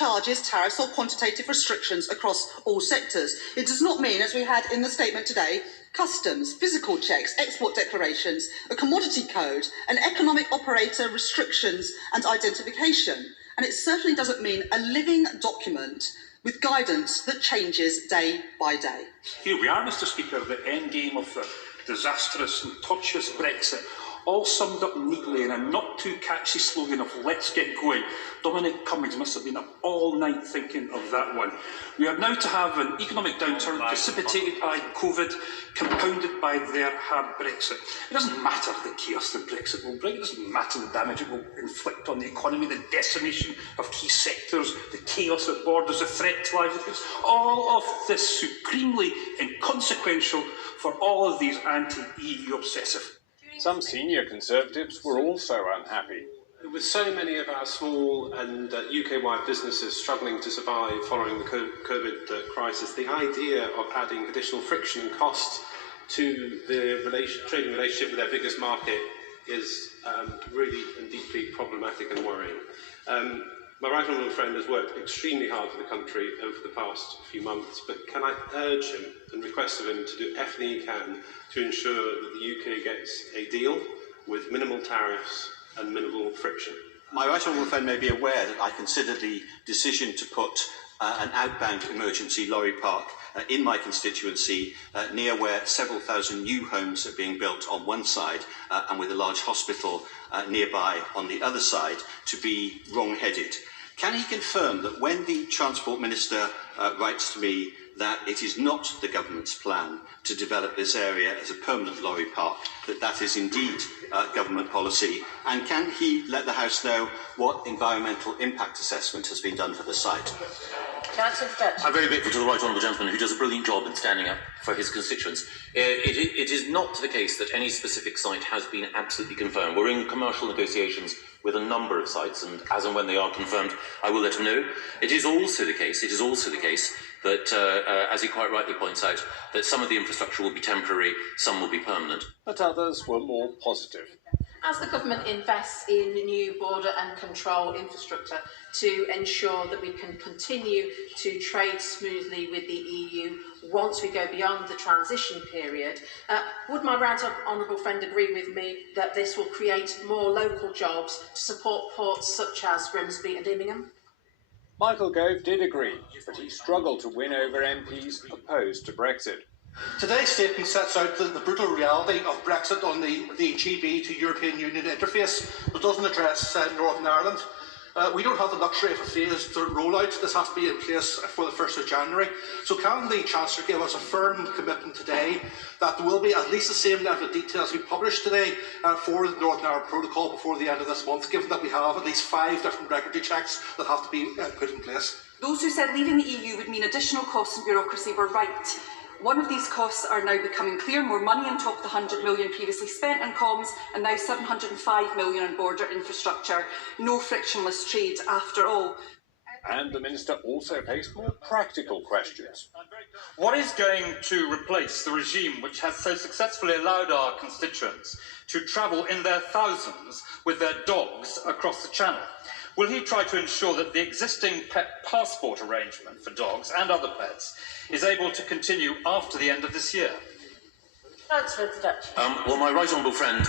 charges, tariffs or quantitative restrictions across all sectors. It does not mean, as we had in the statement today, customs, physical checks, export declarations, a commodity code, an economic operator restrictions and identification. And it certainly doesn't mean a living document with guidance that changes day by day. Here we are, Mr Speaker, the endgame of the disastrous and tortuous Brexit, all summed up neatly in a not-too-catchy slogan of "Let's get going." Dominic Cummings must have been up all night thinking of that one. We are now to have an economic downturn precipitated by COVID, compounded by their hard Brexit. It doesn't matter the chaos that Brexit will bring, it doesn't matter the damage it will inflict on the economy, the decimation of key sectors, the chaos at borders, the threat to livelihoods. All of this supremely inconsequential for all of these anti-EU obsessive. Some senior Conservatives were also unhappy. With so many of our small and UK-wide businesses struggling to survive following the COVID crisis, the idea of adding additional friction and cost to the trading relationship with their biggest market is really and deeply problematic and worrying. My right honourable friend has worked extremely hard for the country over the past few months, but can I urge him and request of him to do everything he can to ensure that the UK gets a deal with minimal tariffs and minimal friction? My right honourable friend may be aware that I consider the decision to put an outbound emergency lorry park in my constituency near where several thousand new homes are being built on one side and with a large hospital nearby on the other side to be wrong-headed. Can he confirm that when the Transport Minister writes to me that it is not the government's plan to develop this area as a permanent lorry park, that is indeed government policy? And can he let the House know what environmental impact assessment has been done for the site? I'm very grateful to the right honourable gentleman who does a brilliant job in standing up for his constituents. It is not the case that any specific site has been absolutely confirmed. We're in commercial negotiations with a number of sites, and as and when they are confirmed, I will let him know. It is also the case that, as he quite rightly points out, that some of the infrastructure will be temporary, some will be permanent. But others were more positive. As the government invests in new border and control infrastructure to ensure that we can continue to trade smoothly with the EU once we go beyond the transition period, would my right honourable friend agree with me that this will create more local jobs to support ports such as Grimsby and Immingham? Michael Gove did agree, but he struggled to win over MPs opposed to Brexit. Today's statement sets out the brutal reality of Brexit on the GB to European Union interface, but doesn't address Northern Ireland. We don't have the luxury of a phased rollout. This has to be in place for the 1st of January. So can the Chancellor give us a firm commitment today that there will be at least the same level of details we published today for the Northern Ireland Protocol before the end of this month, given that we have at least 5 different regulatory checks that have to be put in place? Those who said leaving the EU would mean additional costs and bureaucracy were right. One of these costs are now becoming clear: more money on top of the 100 million previously spent on comms, and now 705 million on border infrastructure. No frictionless trade after all. And the Minister also faced more practical questions. What is going to replace the regime which has so successfully allowed our constituents to travel in their thousands with their dogs across the Channel? Will he try to ensure that the existing pet passport arrangement for dogs and other pets is able to continue after the end of this year? Transfer to Dutch. Well, my right honourable friend